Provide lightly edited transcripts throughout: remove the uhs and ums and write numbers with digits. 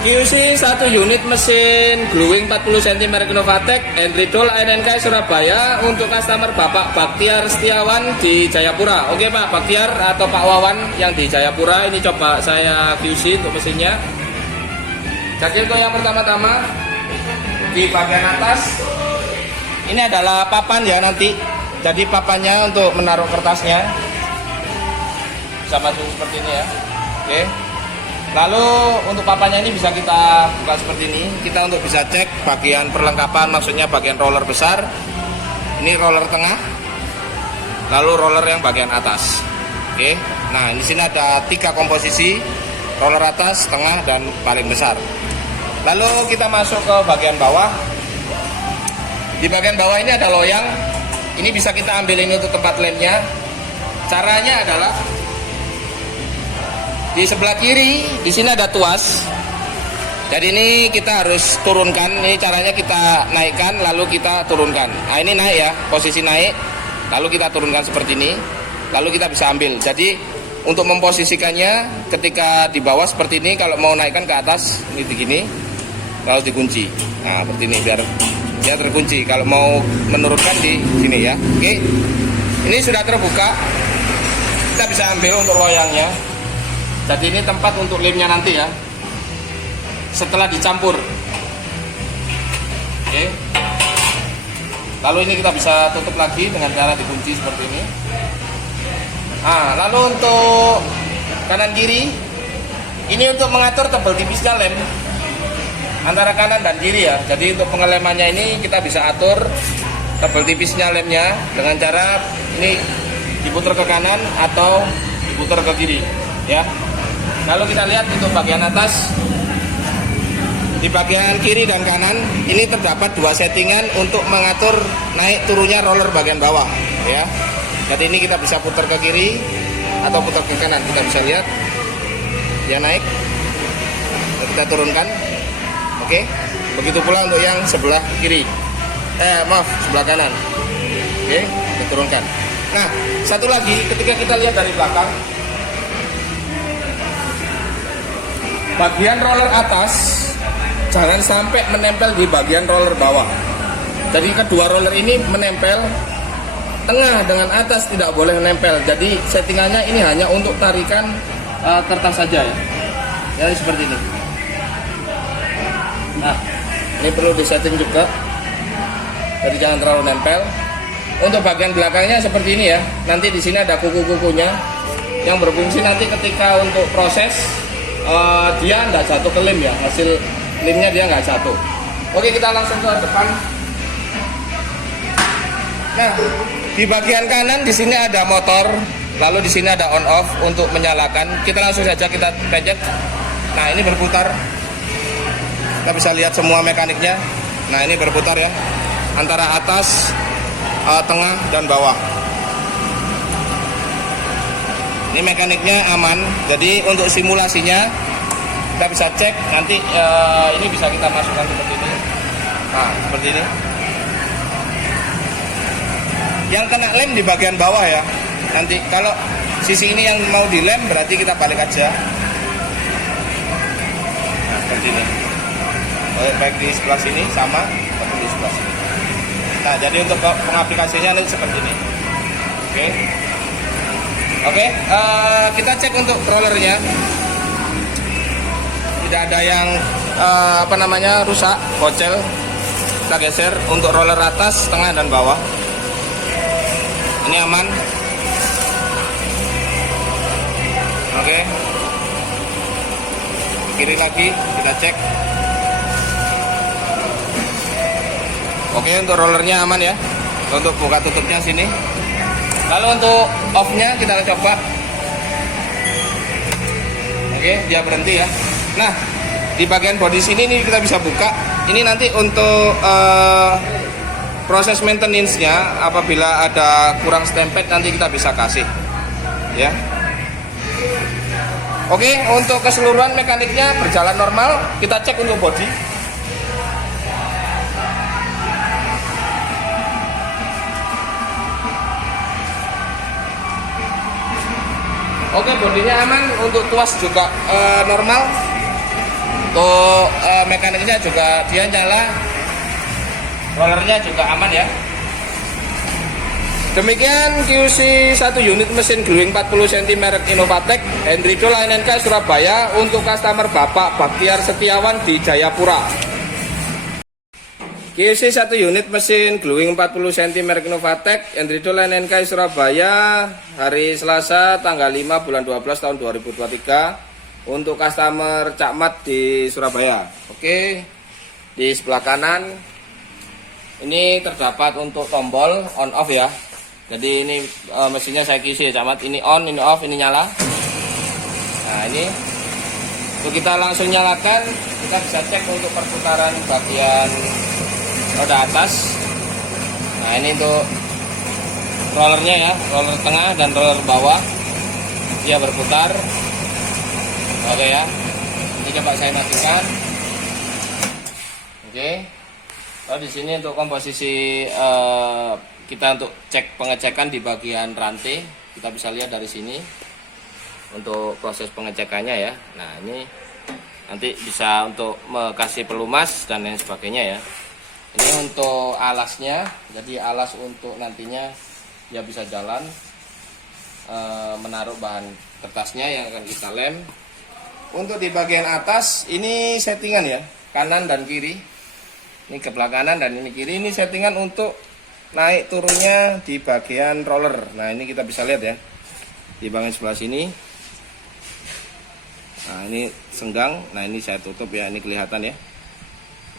QC 1 unit mesin gluing 40 cm Novatec Endridol ANNK Surabaya untuk customer Bapak Baktiar Setiawan di Jayapura. Oke Pak Baktiar atau Pak Wawan yang di Jayapura, ini coba saya QC untuk mesinnya. Jadi untuk yang pertama-tama di bagian atas ini adalah papan ya nanti. Jadi papannya untuk menaruh kertasnya sama seperti ini ya. Oke. Lalu untuk papannya ini bisa kita buka seperti ini. Kita untuk bisa cek bagian perlengkapan, maksudnya bagian roller besar. Ini roller tengah. Lalu roller yang bagian atas. Oke. Nah, di sini ada 3 komposisi, roller atas, tengah, dan paling besar. Lalu kita masuk ke bagian bawah. Di bagian bawah ini ada loyang. Ini bisa kita ambil ini untuk tempat lemnya. Caranya adalah di sebelah kiri, di sini ada tuas. Jadi ini kita harus turunkan. Ini caranya kita naikkan, lalu kita turunkan. Nah ini naik ya, posisi naik. Lalu kita turunkan seperti ini. Lalu kita bisa ambil. Jadi untuk memposisikannya, ketika di bawah seperti ini, kalau mau naikkan ke atas, ini begini, lalu dikunci. Nah seperti ini biar dia terkunci. Kalau mau menurunkan di sini ya. Oke. Ini sudah terbuka. Kita bisa ambil untuk loyangnya. Jadi ini tempat untuk lemnya nanti ya, setelah dicampur. Oke. Lalu ini kita bisa tutup lagi dengan cara dikunci seperti ini. Nah, lalu untuk kanan kiri, ini untuk mengatur tebal tipisnya lem antara kanan dan kiri ya. Jadi untuk pengelemannya ini kita bisa atur tebal tipisnya lemnya dengan cara ini diputar ke kanan atau diputar ke kiri ya. Lalu kita lihat untuk bagian atas, di bagian kiri dan kanan ini terdapat 2 settingan untuk mengatur naik turunnya roller bagian bawah ya. Jadi ini kita bisa putar ke kiri atau putar ke kanan. Kita bisa lihat dia naik, kita turunkan. Oke, begitu pula untuk yang sebelah kiri, sebelah kanan. Oke, kita turunkan. Nah, satu lagi ketika kita lihat dari belakang, bagian roller atas jangan sampai menempel di bagian roller bawah. Jadi kedua roller ini menempel, tengah dengan atas tidak boleh menempel. Jadi settingannya ini hanya untuk tarikan kertas saja ya. Jadi seperti ini. Nah, ini perlu disetting juga. Jadi jangan terlalu nempel. Untuk bagian belakangnya seperti ini ya. Nanti di sini ada kuku-kukunya yang berfungsi nanti ketika untuk proses dia nggak jatuh ke lem ya, hasil lemnya dia nggak jatuh. Oke, kita langsung ke depan. Nah, di bagian kanan di sini ada motor, lalu di sini ada on off untuk menyalakan. Kita langsung saja kita pencet. Nah, ini berputar. Kita bisa lihat semua mekaniknya. Nah, ini berputar ya, antara atas, tengah, dan bawah. Ini mekaniknya aman. Jadi untuk simulasinya kita bisa cek nanti. Ini bisa kita masukkan seperti ini. Nah, seperti ini. Yang kena lem di bagian bawah ya. Nanti kalau sisi ini yang mau dilem berarti kita balik aja. Nah, seperti ini. Baik di sebelah sini sama atau di sebelah sini. Nah, jadi untuk pengaplikasinya nanti seperti ini. Oke. Oke, kita cek untuk rollernya. Tidak ada yang rusak, bocel. Kita geser untuk roller atas, tengah, dan bawah. Ini aman. Oke. Kiri lagi kita cek. Oke, untuk rollernya aman ya. Untuk buka tutupnya sini. Lalu untuk off-nya kita coba. Oke, dia berhenti ya. Nah, di bagian bodi sini nih kita bisa buka. Ini nanti untuk proses maintenance-nya, apabila ada kurang stempet nanti kita bisa kasih ya. Oke, untuk keseluruhan mekaniknya berjalan normal. Kita cek untuk bodi. Oke, bodinya aman. Untuk tuas juga normal. Untuk mekaniknya juga dia nyala, rollernya juga aman ya. Demikian QC 1 unit mesin gluing 40 cm merek Innovatec Hendrido Line NK Surabaya untuk customer Bapak Baktiar Setiawan di Jayapura. QC 1 unit mesin gluing 40 cm merek Innovatec Hendrido Line NK Surabaya hari Selasa tanggal 5 bulan 12 tahun 2023 untuk customer Cak Mat di Surabaya. Oke, di sebelah kanan ini terdapat untuk tombol on off ya. Jadi ini mesinnya saya kisi ya Cak Mat. Ini on, ini off, ini nyala. Nah ini untuk kita langsung nyalakan, kita bisa cek untuk perputaran bagian roda atas. Nah ini untuk rollernya ya, roller tengah dan roller bawah, dia berputar. Oke ya, ini coba saya matikan. Oke, lalu di sini untuk komposisi kita untuk cek pengecekan di bagian rantai, kita bisa lihat dari sini untuk proses pengecekannya ya. Nah ini nanti bisa untuk kasih pelumas dan lain sebagainya ya. Ini untuk alasnya, jadi alas untuk nantinya dia bisa jalan menaruh bahan kertasnya yang akan kita lem. Untuk di bagian atas ini settingan ya, kanan dan kiri. Ini ke belakang kanan dan ini kiri, ini settingan untuk naik turunnya di bagian roller. Nah ini kita bisa lihat ya di bagian sebelah sini. Nah ini senggang, nah ini saya tutup ya, ini kelihatan ya.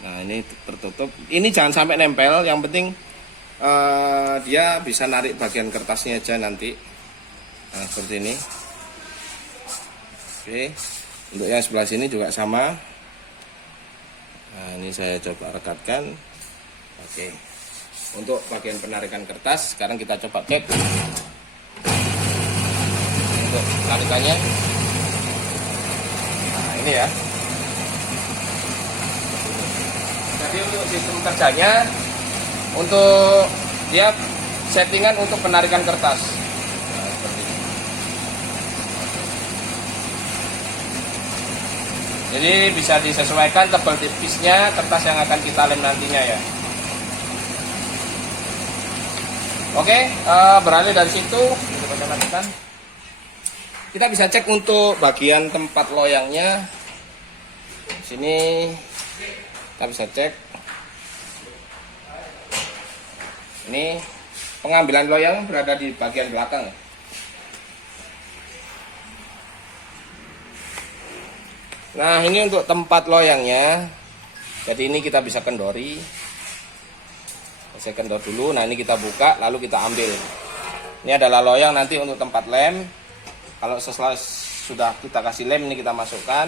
Nah ini tertutup, ini jangan sampai nempel, yang penting dia bisa narik bagian kertasnya aja nanti. Nah seperti ini. Oke, untuk yang sebelah sini juga sama. Nah ini saya coba rekatkan. Oke, untuk bagian penarikan kertas sekarang kita coba cek untuk tarikannya. Nah ini ya, jadi untuk sistem kerjanya, untuk dia settingan untuk penarikan kertas. Nah, seperti ini. Jadi bisa disesuaikan tebal tipisnya kertas yang akan kita lem nantinya ya. Oke, beralih dari situ, kita bisa cek untuk bagian tempat loyangnya. Di sini kita bisa cek. Ini pengambilan loyang berada di bagian belakang. Nah, ini untuk tempat loyangnya. Jadi ini kita bisa kendori. Saya kendor dulu. Nah ini kita buka lalu kita ambil. Ini adalah loyang nanti untuk tempat lem. Kalau setelah sudah kita kasih lem, ini kita masukkan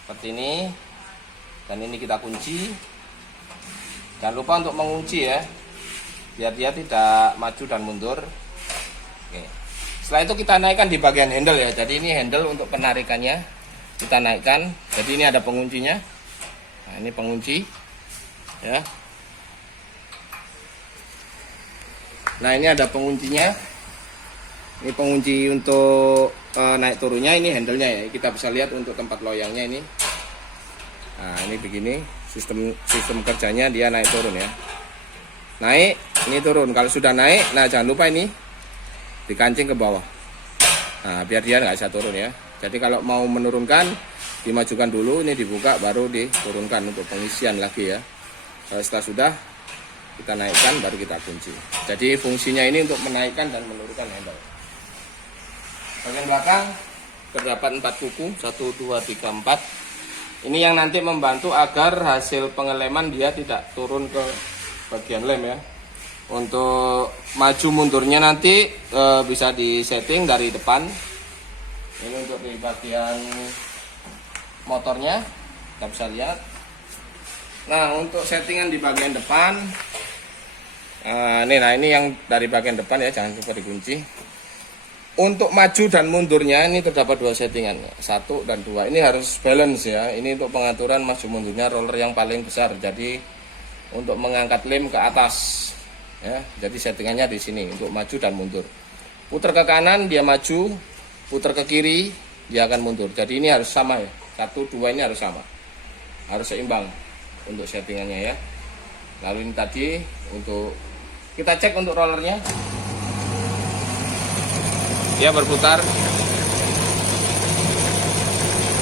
seperti ini, dan ini kita kunci. Jangan lupa untuk mengunci ya, biar dia tidak maju dan mundur. Oke. Setelah itu kita naikkan di bagian handle ya. Jadi ini handle untuk penarikannya kita naikkan. Jadi ini ada penguncinya. Nah ini pengunci ya. Nah ini ada penguncinya. Ini pengunci untuk naik turunnya, ini handle-nya ya. Kita bisa lihat untuk tempat loyangnya ini. Nah ini begini sistem kerjanya, dia naik turun ya. Naik, ini turun. Kalau sudah naik, nah jangan lupa ini dikancing ke bawah. Nah biar dia nggak bisa turun ya. Jadi kalau mau menurunkan, dimajukan dulu, ini dibuka baru diturunkan untuk pengisian lagi ya. Setelah sudah kita naikkan baru kita kunci. Jadi fungsinya ini untuk menaikkan dan menurunkan handle. Bagian belakang terdapat 4 kuku, 1, 2, 3, 4. Ini yang nanti membantu agar hasil pengeleman dia tidak turun ke bagian lem ya. Untuk maju mundurnya nanti bisa disetting dari depan. Ini untuk di bagian motornya kita bisa lihat. Nah untuk settingan di bagian depan, ini yang dari bagian depan ya, jangan lupa dikunci. Untuk maju dan mundurnya ini terdapat 2 settingan, 1 dan 2. Ini harus balance ya. Ini untuk pengaturan maju mundurnya roller yang paling besar. Jadi untuk mengangkat lem ke atas ya. Jadi settingannya di sini untuk maju dan mundur. Putar ke kanan dia maju, putar ke kiri dia akan mundur. Jadi ini harus sama ya. 1, 2 ini harus sama, harus seimbang untuk settingannya ya. Lalu ini tadi untuk kita cek untuk rollernya, dia berputar.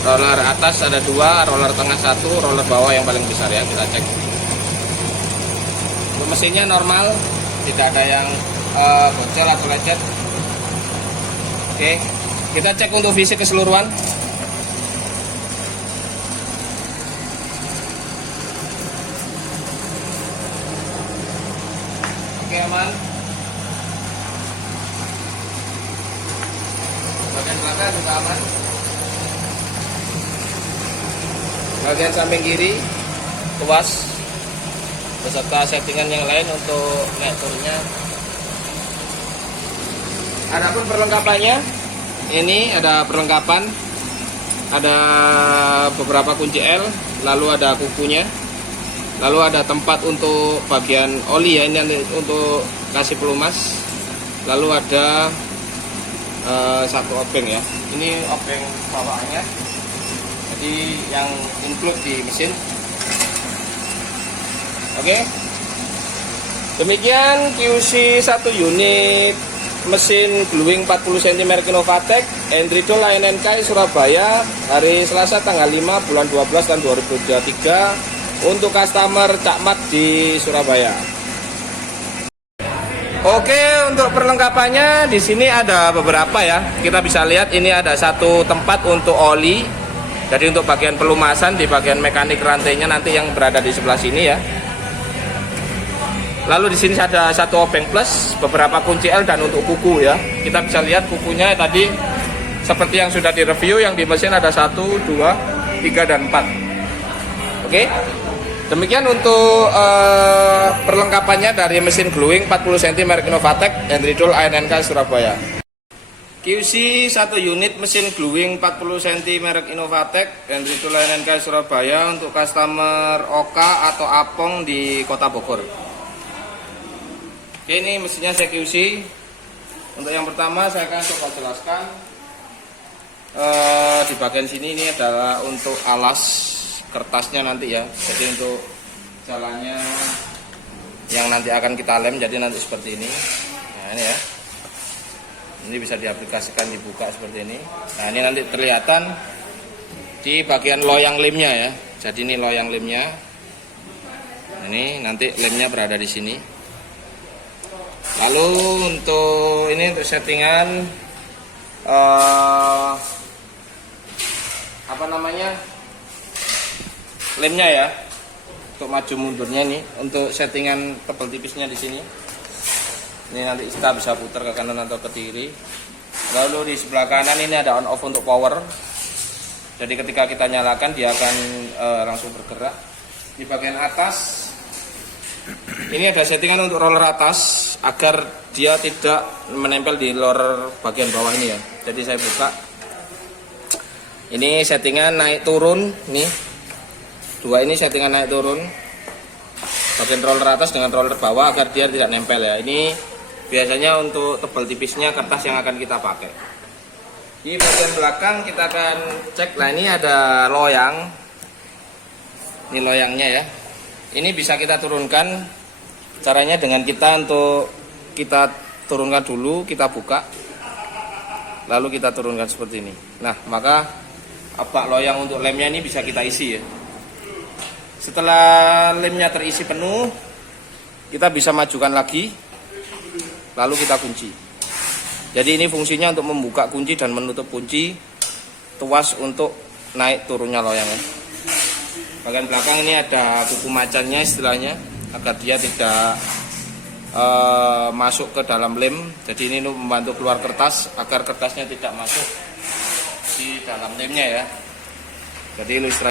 Roller atas ada 2, roller tengah 1, roller bawah yang paling besar ya, kita cek. Untuk mesinnya normal, tidak ada yang bocor atau lecet. Oke, kita cek untuk visi keseluruhan. Oke, aman. Bagian belakang juga aman. Bagian samping kiri tuas beserta settingan yang lain untuk naik turunnya. Adapun perlengkapannya, ini ada perlengkapan, ada beberapa kunci L, lalu ada kukunya, lalu ada tempat untuk bagian oli ya, ini untuk kasih pelumas, lalu ada satu obeng ya, ini obeng bawaannya, jadi yang include di mesin. Oke, demikian QC 1 unit mesin gluing 40 cm merek Innovatek Andridol ANNK Surabaya hari Selasa tanggal 5 bulan 12 tahun 2023 untuk customer Cak Mat di Surabaya. Oke, untuk perlengkapannya di sini ada beberapa ya. Kita bisa lihat ini ada satu tempat untuk oli. Jadi untuk bagian pelumasan di bagian mekanik rantainya nanti yang berada di sebelah sini ya. Lalu di sini ada satu obeng plus, beberapa kunci L dan untuk kuku ya. Kita bisa lihat kukunya tadi seperti yang sudah direview, yang di mesin ada 1, 2, 3 dan 4. Oke. Demikian untuk perlengkapannya dari mesin gluing 40 cm merek Innovatek Andridol ANNK Surabaya. QC 1 unit mesin gluing 40 cm merek Innovatek Andridol ANNK Surabaya untuk customer Oka atau Apong di Kota Bogor. Oke, ini mesinnya saya QC. Untuk yang pertama saya akan coba jelaskan. Di bagian sini ini adalah untuk alas kertasnya nanti ya. Jadi untuk jalannya yang nanti akan kita lem, jadi nanti seperti ini. Nah ini ya. Ini bisa diaplikasikan, dibuka seperti ini. Nah ini nanti kelihatan di bagian loyang lemnya ya. Jadi ini loyang lemnya. Ini nanti lemnya berada di sini. Lalu untuk ini untuk settingan apa namanya lemnya ya, untuk maju mundurnya ini untuk settingan tebal tipisnya di sini. Ini nanti kita bisa putar ke kanan atau ke kiri. Lalu di sebelah kanan ini ada on off untuk power. Jadi ketika kita nyalakan dia akan langsung bergerak. Di bagian atas ini ada settingan untuk roller atas agar dia tidak menempel di roller bagian bawah ini ya. Jadi saya buka. Ini settingan naik turun nih. Dua ini settingan naik turun. Bagian roller atas dengan roller bawah agar dia tidak nempel ya. Ini biasanya untuk tebal tipisnya kertas yang akan kita pakai. Di bagian belakang kita akan cek. Nah ini ada loyang. Ini loyangnya ya. Ini bisa kita turunkan. Caranya dengan kita turunkan dulu, kita buka, lalu kita turunkan seperti ini. Nah, maka bak loyang untuk lemnya ini bisa kita isi ya. Setelah lemnya terisi penuh, kita bisa majukan lagi, lalu kita kunci. Jadi ini fungsinya untuk membuka kunci dan menutup kunci, tuas untuk naik turunnya loyangnya. Bagian belakang ini ada kuku macannya istilahnya, agar dia tidak masuk ke dalam lem. Jadi ini membantu keluar kertas agar kertasnya tidak masuk di dalam lemnya ya. Jadi ilustrasi